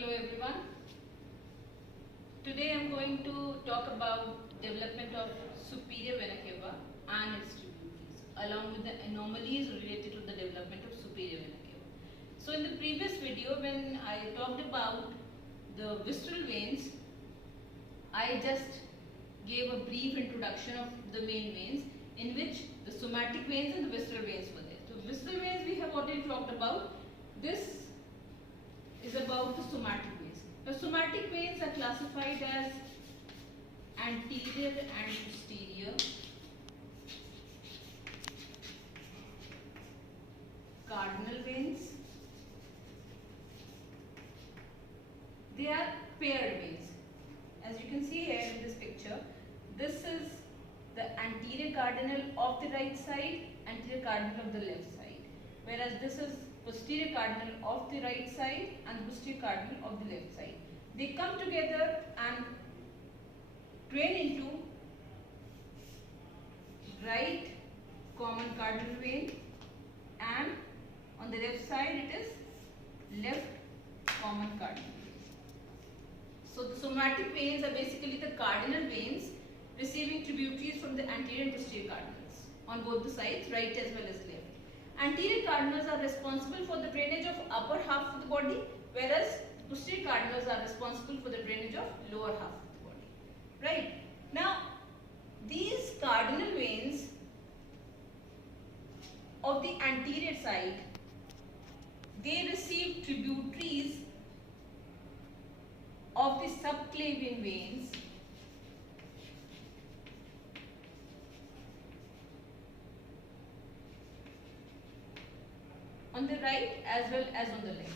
Hello everyone. Today I am going to talk about development of superior vena cava and its tributaries along with the anomalies related to the development of superior vena cava. So in the previous video when I talked about the visceral veins, I just gave a brief introduction of the main veins in which the somatic veins and the visceral veins were there. So visceral veins we have already talked about. This is about the somatic veins. The somatic veins are classified as anterior and posterior, cardinal veins. They are paired veins. As you can see here in this picture, this is the anterior cardinal of the right side, anterior cardinal of the left side, whereas this is posterior cardinal of the right side and posterior cardinal of the left side. They come together and drain into right common cardinal vein, and on the left side it is left common cardinal vein. So the somatic veins are basically the cardinal veins receiving tributaries from the anterior and posterior cardinals on both the sides, right as well as left. Anterior cardinals are responsible for the drainage of upper half of the body, whereas posterior cardinals are responsible for the drainage of lower half of the body. Right? Now, these cardinal veins of the anterior side, they receive tributaries of the subclavian veins on the right as well as on the left.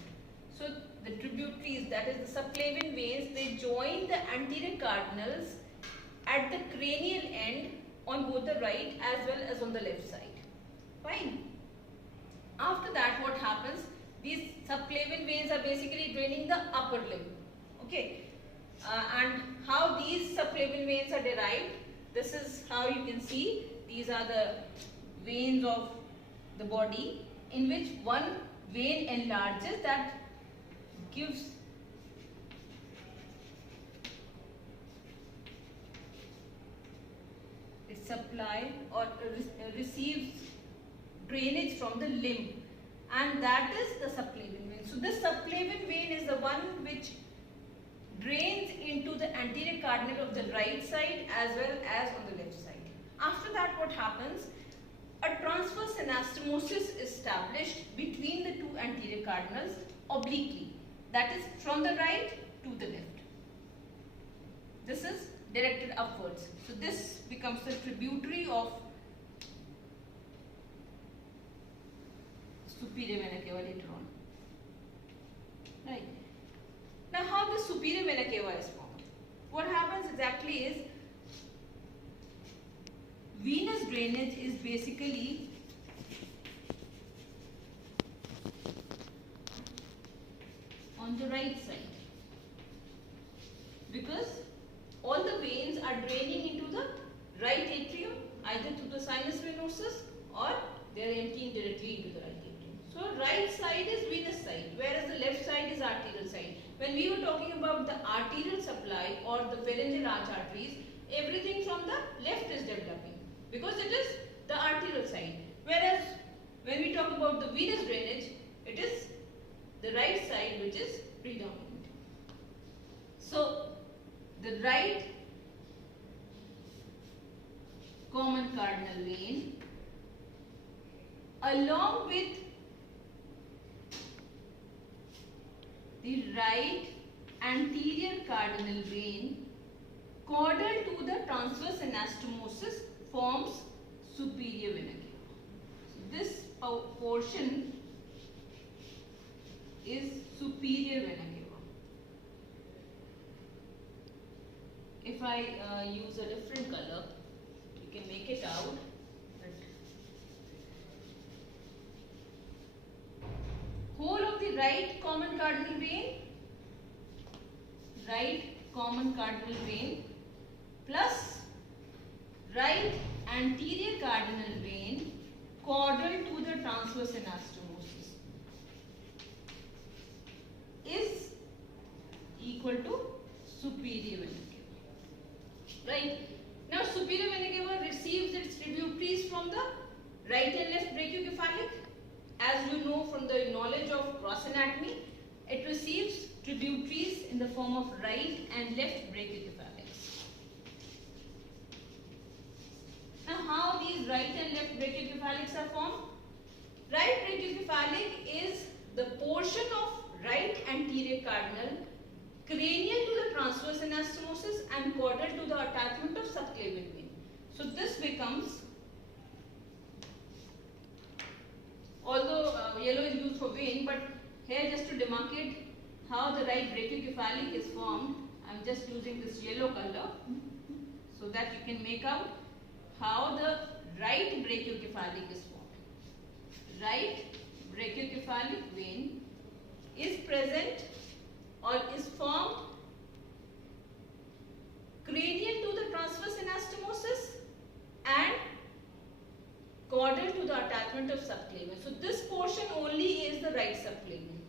So the tributaries, that is the subclavian veins, they join the anterior cardinals at the cranial end on both the right as well as on the left side. Fine. After that, what happens? These subclavian veins are basically draining the upper limb. Okay. And how these subclavian veins are derived? This is how you can see. These are the veins of the body, in which one vein enlarges, that gives it supply or receives drainage from the limb, and that is the subclavian vein. So this subclavian vein is the one which drains into the anterior cardinal of the right side as well as on the left side. After that, what happens? A transverse anastomosis is established between the two anterior cardinals obliquely, that is from the right to the left. This is directed upwards. So this becomes the tributary of superior vena cava later on. Right. Now how the superior vena cava is formed? What happens exactly is, venous drainage is basically on the right side, because all the veins are draining into the right atrium, either through the sinus venosus or they are emptying directly into the right atrium. So right side is venous side, whereas the left side is arterial side. When we were talking about the arterial supply or the pharyngeal arch arteries, everything from the left is developing, because it is the arterial side, whereas when we talk about the venous drainage, it is the right side which is predominant. So the right common cardinal vein along with the right anterior cardinal vein caudal to the transverse anastomosis forms superior vena cava. So this portion is superior vena cava. If I use a different color, you can make it out. Whole of the right common cardinal vein, plus right anterior cardinal vein caudal to the transverse anastomosis is equal to superior vena cava. Right? Now superior vena cava receives its tributaries from the right and left brachiocephalic. As you know from the knowledge of cross anatomy, it receives tributaries in the form of right and left brachiocephalics. Now how these right and left brachiocephalics are formed? Right brachiocephalic is the portion of right anterior cardinal cranial to the transverse anastomosis and caudal to the attachment of subclavian vein. So this becomes, although yellow is used for vein, but here just to demarcate how the right brachiocephalic is formed, I am just using this yellow color so that you can make out how the right brachiocephalic is formed. Right brachiocephalic vein is present or is formed cranial to the transverse anastomosis and caudal to the attachment of subclavian. So this portion only is the right subclavian.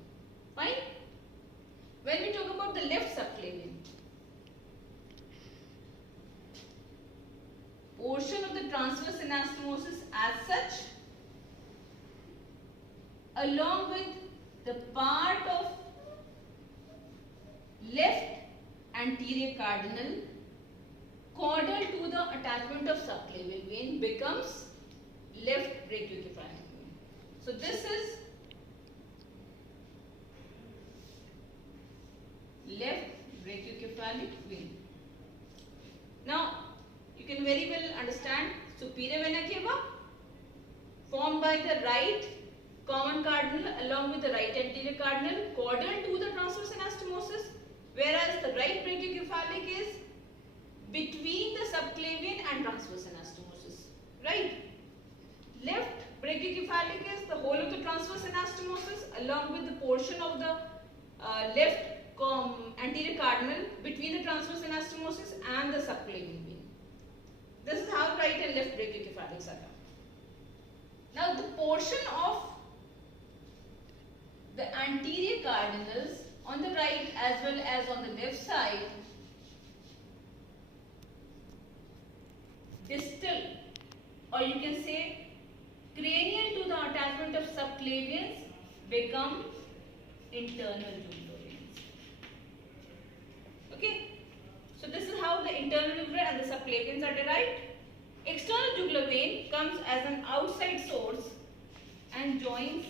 Fine? When we talk about the left subclavian, portion of the transverse anastomosis as such, along with the part of left anterior cardinal caudal to the attachment of subclavian vein becomes left brachiocephalic vein. So this is left brachiocephalic vein. Now you can very well understand superior vena cava formed by the right common cardinal along with the right anterior cardinal caudal to the transverse anastomosis, whereas the right brachiocephalic is between the subclavian and transverse anastomosis. Right? Left brachiocephalic is the whole of the transverse anastomosis along with the portion of the left anterior cardinal between the transverse anastomosis and the subclavian vein. This is how right and left brachiocephalics are done. Now the portion of the anterior cardinals on the right as well as on the left side distal, or you can say cranial to the attachment of subclavians, become internal jugular veins. Okay, so this is how the internal jugular and the subclavians are derived. External jugular vein comes as an outside source and joins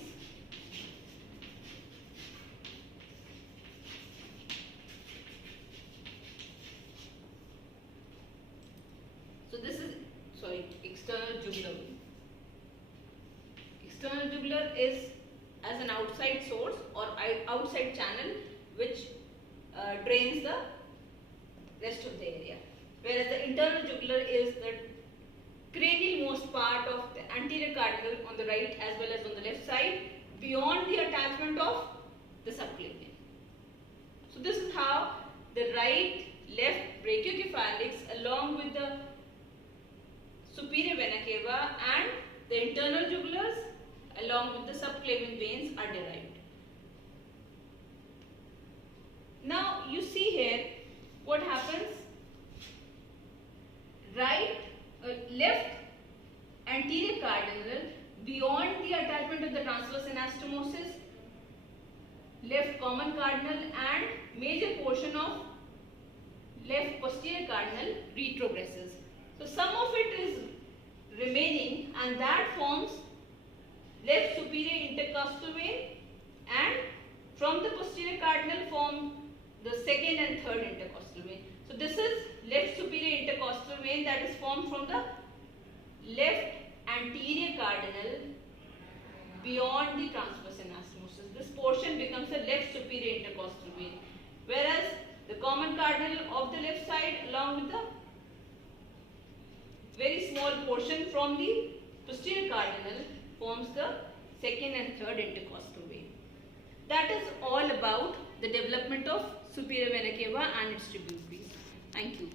external jugular vein. External jugular is as an outside source or outside channel which drains the rest of the area, whereas the internal jugular is the cranial most part of the anterior cardinal on the right as well as on the left side beyond the attachment of the subclavian. So this is how the right left brachiocephalics along with the superior vena cava and the internal jugulars along with the subclavian veins are derived. Now you see here what happens. Left anterior cardinal beyond the attachment of the transverse anastomosis, left common cardinal and major portion of left posterior cardinal retrogresses. So some of it is remaining and that forms left superior intercostal vein, and from the posterior cardinal form the second and third intercostal vein. So this is left superior intercostal vein that is formed from the left anterior cardinal beyond the transverse anastomosis. This portion becomes a left superior intercostal vein, whereas the common cardinal of the left side along with the very small portion from the posterior cardinal forms the second and third intercostal vein. That is all about the development of superior vena cava and its tributaries. Thank you.